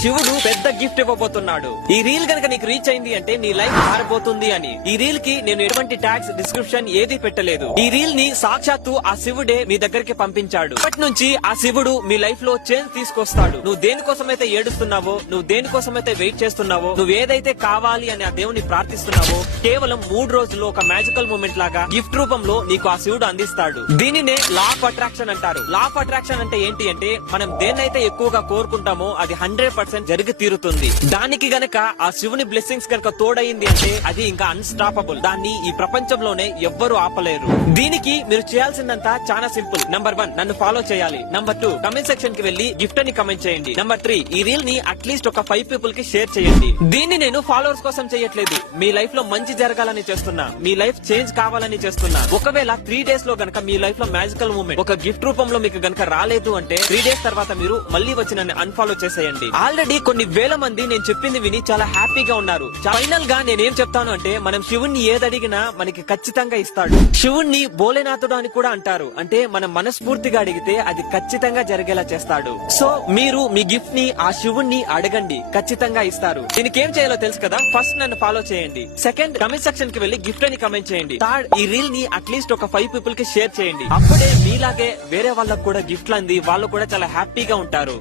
శివుడు పెద్ద గిఫ్ట్ ఇవ్వబోతున్నాడు. ఈ రీల్ గనక నీకు రీచ్ అయింది అంటే నీ లైఫ్ మారబోతుంది అని. ఈ రీల్ కి నేను ఎటువంటి ట్యాగ్స్ డిస్క్రిప్షన్ ఏది పెట్టలేదు. ఈ రీల్ ని సాక్షాత్తు ఆ శివుడే మీ దగ్గరికి పంపించాడు. ఇప్పటి నుంచి ఆ శివుడు మీ లైఫ్ లో చేంజ్ తీసుకొస్తాడు. నువ్వు దేనికోసమైతే ఏడుస్తున్నావో, నువ్వు దేనికోసమైతే వెయిట్ చేస్తున్నావో, నువ్వు ఏదైతే కావాలి అని ఆ దేవుని ప్రార్థిస్తున్నావో కేవలం 3 రోజుల్లో ఒక మ్యాజికల్ మూమెంట్ లాగా గిఫ్ట్ రూపంలో నీకు ఆ శివుడు అందిస్తాడు. దీనినే లా ఆఫ్ అట్రాక్షన్ అంటారు. లా ఆఫ్ అట్రాక్షన్ అంటే ఏంటి అంటే మనం దేన్నైతే ఎక్కువగా కోరుకుంటామో అది 100% జరిగి తీరుతుంది. దానికి గనక ఆ శివుని బ్లెస్సింగ్స్ గనక తోడయింది అంటే అది ఇంకా అన్స్టాపబుల్. దాన్ని ఈ ప్రపంచంలోనే ఎవ్వరూ ఆపలేరు. దీనికి మీరు చేయాల్సిందంతా చాలా సింపుల్. నంబర్ 1 నన్ను ఫాలో చేయాలి. నంబర్ 2 కమెంట్ సెక్షన్ కి వెళ్లి గిఫ్ట్ అని కమెంట్ చేయండి. నంబర్ 3 ఈ రీల్ ని అట్లీస్ట్ ఒక 5 పీపుల్ కి షేర్ చేయండి. దీన్ని నేను ఫాలోవర్స్ కోసం చేయట్లేదు. మీ లైఫ్ లో మంచి జరగాలని చేస్తున్నా, మీ లైఫ్ చేంజ్ కావాలని చేస్తున్నా. ఒకవేళ 3 డేస్ లో గనక మీ లైఫ్ లో మ్యాజికల్ మూమెంట్ ఒక గిఫ్ట్ రూపంలో మీకు గనక రాలేదు అంటే 3 డేస్ తర్వాత మీరు మళ్ళీ వచ్చి నన్ను అన్ఫాలో చేసేయండి. ఆల్రెడీ కొన్ని వేల మంది నేను చెప్పింది విని చాలా హ్యాపీగా ఉన్నారు. ఫైనల్ గా నేనేం చెప్తాను అంటే మనం శివుణ్ణి ఏదడిగినా మనకి ఖచ్చితంగా ఇస్తాడు. శివుణ్ణి భోలేనాథుడు అని కూడా అంటారు. అంటే మనం మనస్ఫూర్తిగా అడిగితే అది ఖచ్చితంగా జరిగేలా చేస్తాడు. సో మీరు మీ గిఫ్ట్ ని ఆ శివుణ్ణి అడగండి, ఖచ్చితంగా ఇస్తారు. దీనికి ఏం చేయాలో తెలుసు కదా. ఫస్ట్ నన్ను ఫాలో చేయండి. సెకండ్ కమెంట్ సెక్షన్ కి వెళ్లి గిఫ్ట్ అని కమెంట్ చేయండి. థర్డ్ ఈ రీల్ ని అట్లీస్ట్ ఒక 5 పీపుల్ కి షేర్ చేయండి. అప్పుడే మీలాగే వేరే వాళ్ళకు కూడా గిఫ్ట్లు అంది వాళ్ళు కూడా చాలా హ్యాపీగా ఉంటారు.